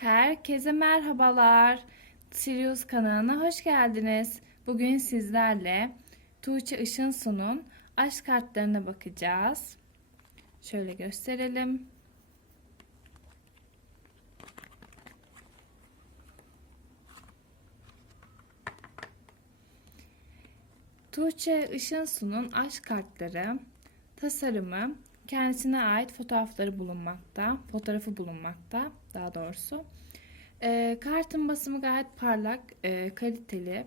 Herkese merhabalar. Sirius kanalına hoş geldiniz. Bugün sizlerle Tuğçe Işınsu'nun aşk kartlarına bakacağız. Şöyle gösterelim. Tuğçe Işınsu'nun aşk kartları tasarımı kendisine ait fotoğrafları bulunmakta, fotoğrafı bulunmakta daha doğrusu. E, kartın basımı gayet parlak, e, kaliteli.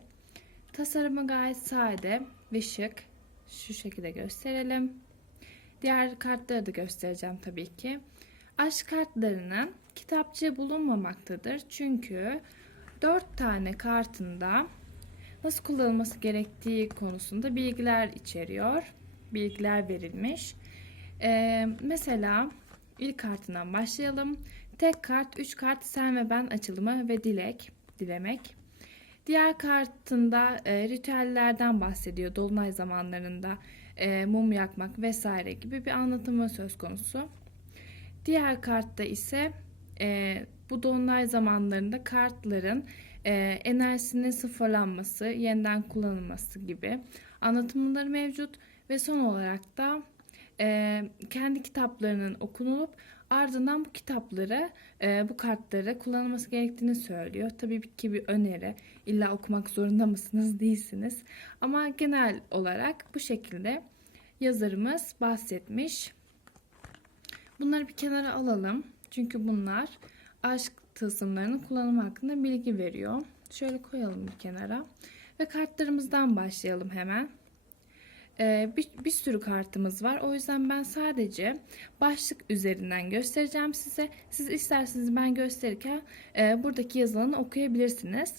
Tasarımı gayet sade ve şık. Şu şekilde gösterelim. Diğer kartları da göstereceğim tabii ki. Aşk kartlarının kitapçığı bulunmamaktadır. Çünkü 4 tane kartında nasıl kullanılması gerektiği konusunda bilgiler içeriyor. Bilgiler verilmiş. Ee, mesela ilk kartından başlayalım. Tek kart, 3 kart sen ve ben açılımı ve dilek, dilemek. Diğer kartında e, ritüellerden bahsediyor. Dolunay zamanlarında e, mum yakmak vesaire gibi bir anlatımı söz konusu. Diğer kartta ise e, bu dolunay zamanlarında kartların e, enerjisinin sıfırlanması, yeniden kullanılması gibi anlatımları mevcut ve son olarak da e, kendi kitaplarının okunulup ardından bu kitapları, e, bu kartları kullanılması gerektiğini söylüyor. Tabii ki bir öneri. İlla okumak zorunda mısınız? Değilsiniz. Ama genel olarak bu şekilde yazarımız bahsetmiş. Bunları bir kenara alalım. Çünkü bunlar aşk tılsımlarının kullanımı hakkında bilgi veriyor. Şöyle koyalım bir kenara. Ve kartlarımızdan başlayalım hemen. Ee, bir, bir sürü kartımız var. O yüzden ben sadece başlık üzerinden göstereceğim size. Siz isterseniz ben gösterirken e, buradaki yazılanı okuyabilirsiniz.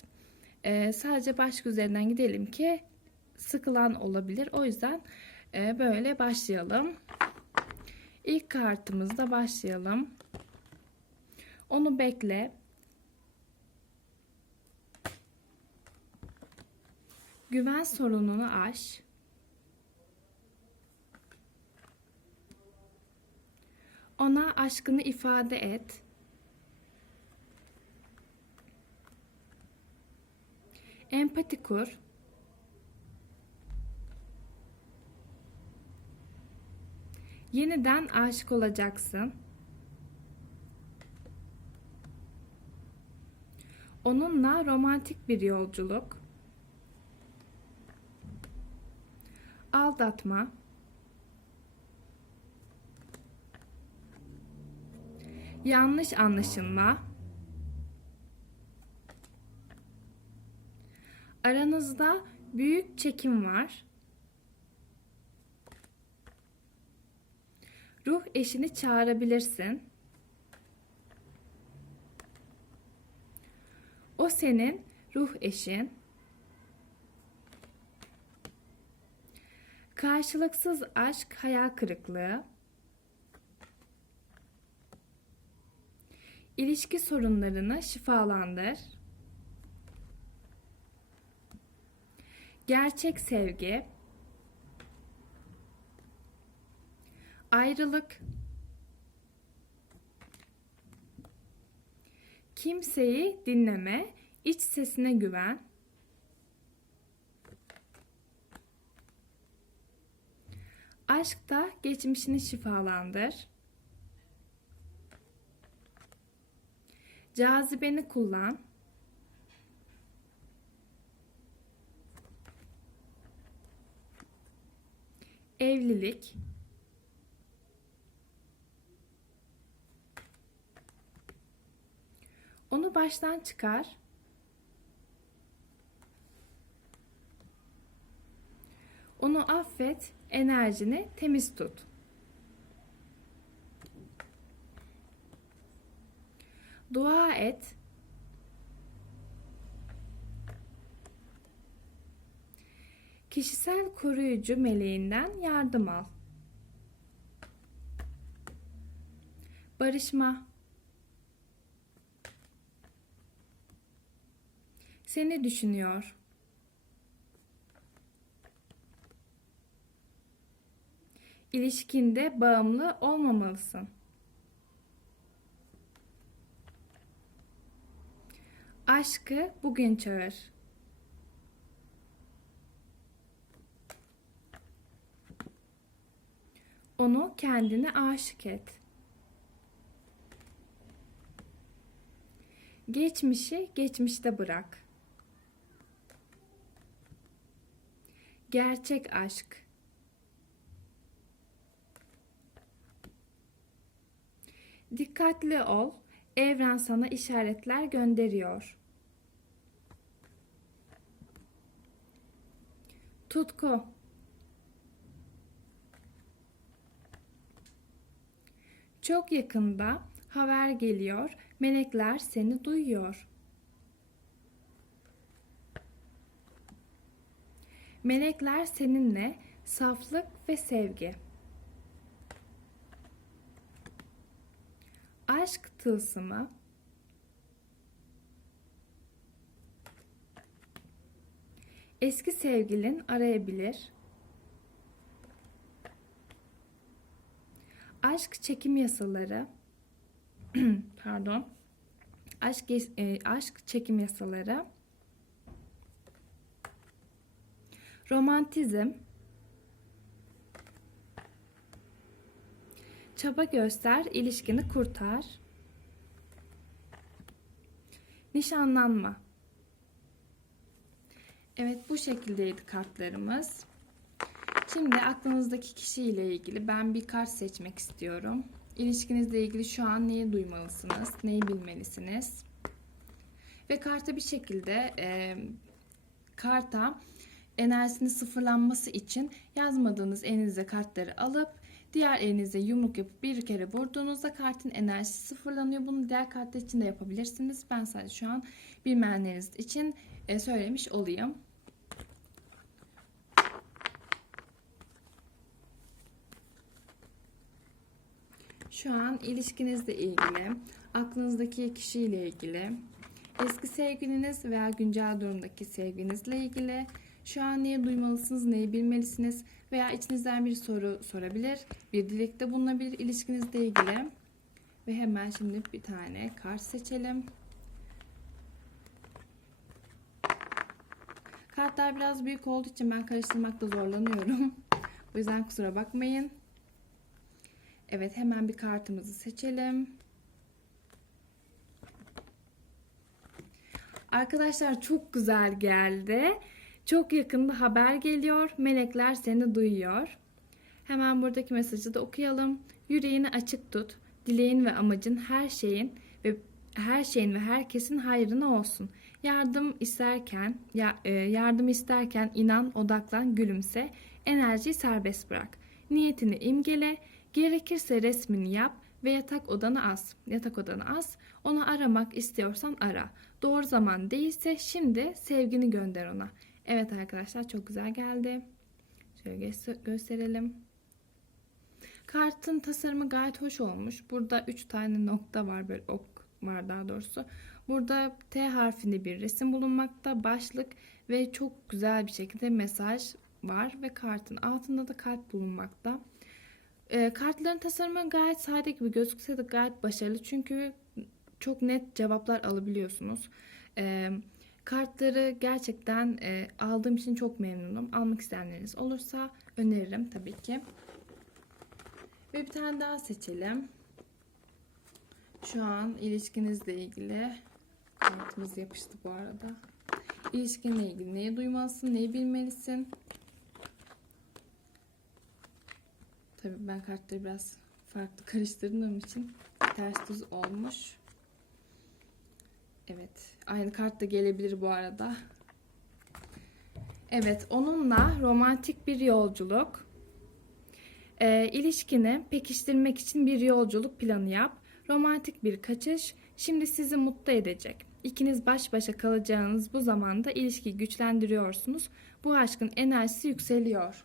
E, sadece başlık üzerinden gidelim ki sıkılan olabilir. O yüzden e, böyle başlayalım. İlk kartımızda başlayalım. Onu bekle. Güven sorununu aş. Ona aşkını ifade et. Empati kur. Yeniden aşık olacaksın. Onunla romantik bir yolculuk. Aldatma. Yanlış anlaşılma. Aranızda büyük çekim var. Ruh eşini çağırabilirsin. O senin ruh eşin. Karşılıksız aşk hayal kırıklığı. İlişki sorunlarını şifalandır. Gerçek sevgi. Ayrılık. Kimseyi dinleme, iç sesine güven. Aşkta geçmişini şifalandır. Cazibeni kullan. Evlilik. Onu baştan çıkar. Onu affet, enerjini temiz tut. Dua et. Kişisel koruyucu meleğinden yardım al. Barışma. Seni düşünüyor. İlişkinde bağımlı olmamalısın. Aşkı bugün çağır. Onu kendine aşık et. Geçmişi geçmişte bırak. Gerçek aşk. Dikkatli ol. Evren sana işaretler gönderiyor. Tutku. Çok yakında haber geliyor. Melekler seni duyuyor. Melekler seninle saflık ve sevgi. Aşk tılsımı. Eski sevgilin arayabilir. Aşk çekim yasaları. Pardon. Aşk e, aşk çekim yasaları. Romantizm. Çaba göster, ilişkini kurtar. Nişanlanma. Evet bu şekildeydi kartlarımız. Şimdi aklınızdaki kişiyle ilgili ben bir kart seçmek istiyorum. İlişkinizle ilgili şu an neyi duymalısınız, neyi bilmelisiniz? Ve karta bir şekilde e, karta enerjisinin sıfırlanması için yazmadığınız elinize kartları alıp diğer elinize yumruk yapıp bir kere vurduğunuzda kartın enerjisi sıfırlanıyor. Bunu diğer kartlar için de yapabilirsiniz. Ben sadece şu an bilmeyenleriniz için e, söylemiş olayım. Şu an ilişkinizle ilgili, aklınızdaki kişiyle ilgili, eski sevgiliniz veya güncel durumdaki sevginizle ilgili şu an neyi duymalısınız, neyi bilmelisiniz veya içinizden bir soru sorabilir, bir dilekte bulunabilir ilişkinizle ilgili. Ve hemen şimdi bir tane kart seçelim. Kartlar biraz büyük olduğu için ben karıştırmakta zorlanıyorum. O yüzden kusura bakmayın. Evet hemen bir kartımızı seçelim. Arkadaşlar çok güzel geldi. Çok yakında haber geliyor. Melekler seni duyuyor. Hemen buradaki mesajı da okuyalım. Yüreğini açık tut. Dileğin ve amacın her şeyin ve her şeyin ve herkesin hayrına olsun. Yardım isterken, ya, e, yardım isterken inan, odaklan, gülümse. Enerjiyi serbest bırak. Niyetini imgele. Gerekirse resmini yap ve yatak odanı as. Yatak odanı as. Onu aramak istiyorsan ara. Doğru zaman değilse şimdi sevgini gönder ona. Evet arkadaşlar çok güzel geldi. Şöyle gösterelim. Kartın tasarımı gayet hoş olmuş. Burada 3 tane nokta var böyle ok var daha doğrusu. Burada T harfinde bir resim bulunmakta. Başlık ve çok güzel bir şekilde mesaj var ve kartın altında da kalp bulunmakta. E, kartların tasarımı gayet sade gibi gözükse de gayet başarılı çünkü çok net cevaplar alabiliyorsunuz. E, kartları gerçekten e, aldığım için çok memnunum. Almak isteyenleriniz olursa öneririm tabii ki. Ve bir tane daha seçelim. Şu an ilişkinizle ilgili kartımız yapıştı bu arada. İlişkinle ilgili neyi duymalısın, neyi bilmelisin? Tabii ben kartları biraz farklı karıştırdığım için ters düz olmuş. Evet. Aynı kart da gelebilir bu arada. Evet. Onunla romantik bir yolculuk. E, ilişkini pekiştirmek için bir yolculuk planı yap. Romantik bir kaçış. Şimdi sizi mutlu edecek. İkiniz baş başa kalacağınız bu zamanda ilişkiyi güçlendiriyorsunuz. Bu aşkın enerjisi yükseliyor.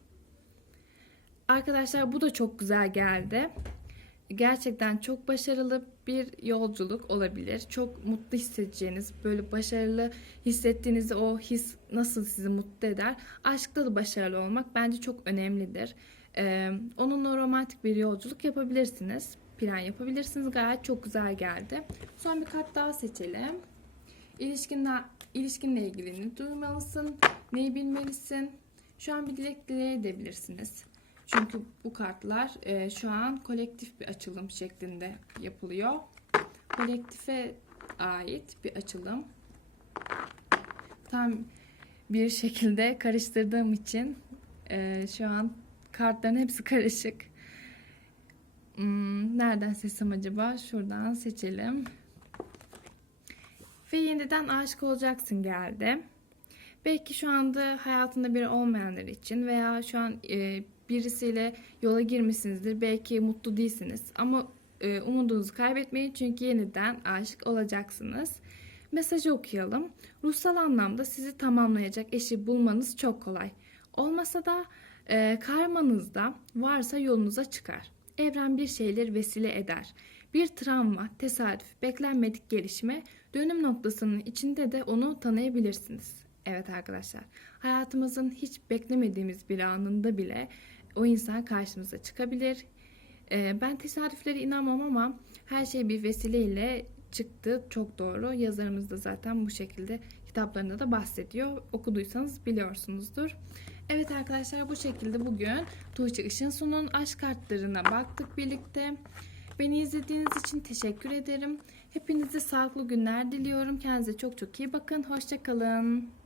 Arkadaşlar bu da çok güzel geldi. Gerçekten çok başarılı bir yolculuk olabilir. Çok mutlu hissedeceğiniz, böyle başarılı hissettiğinizde o his nasıl sizi mutlu eder? Aşkta da başarılı olmak bence çok önemlidir. Ee, onunla romantik bir yolculuk yapabilirsiniz. Plan yapabilirsiniz. Gayet çok güzel geldi. Son bir kart daha seçelim. İlişkinle, ilişkinle ilgili ne duymalısın, neyi bilmelisin. Şu an bir dilek dileyebilirsiniz. Çünkü kartlar e, şu an kolektif bir açılım şeklinde yapılıyor. Kolektife ait bir açılım. Tam bir şekilde karıştırdığım için e, şu an kartların hepsi karışık. Hmm, nereden seçsem acaba? Şuradan seçelim. Ve yeniden aşık olacaksın geldi. Belki şu anda hayatında biri olmayanlar için veya şu an e, birisiyle yola girmişsinizdir. Belki mutlu değilsiniz ama e, umudunuzu kaybetmeyin çünkü yeniden aşık olacaksınız. Mesajı okuyalım. Ruhsal anlamda sizi tamamlayacak eşi bulmanız çok kolay. Olmasa da e, karmanızda varsa yolunuza çıkar. Evren bir şeyler vesile eder. Bir travma, tesadüf, beklenmedik gelişme, dönüm noktasının içinde de onu tanıyabilirsiniz. Evet arkadaşlar, hayatımızın hiç beklemediğimiz bir anında bile o insan karşımıza çıkabilir. Ee, ben tesadüflere inanmam ama her şey bir vesileyle çıktı. Çok doğru. Yazarımız da zaten bu şekilde kitaplarında da bahsediyor. Okuduysanız biliyorsunuzdur. Evet arkadaşlar bu şekilde bugün Tuğçe Işınsu'nun aşk kartlarına baktık birlikte. Beni izlediğiniz için teşekkür ederim. Hepinize sağlıklı günler diliyorum. Kendinize çok çok iyi bakın. Hoşçakalın.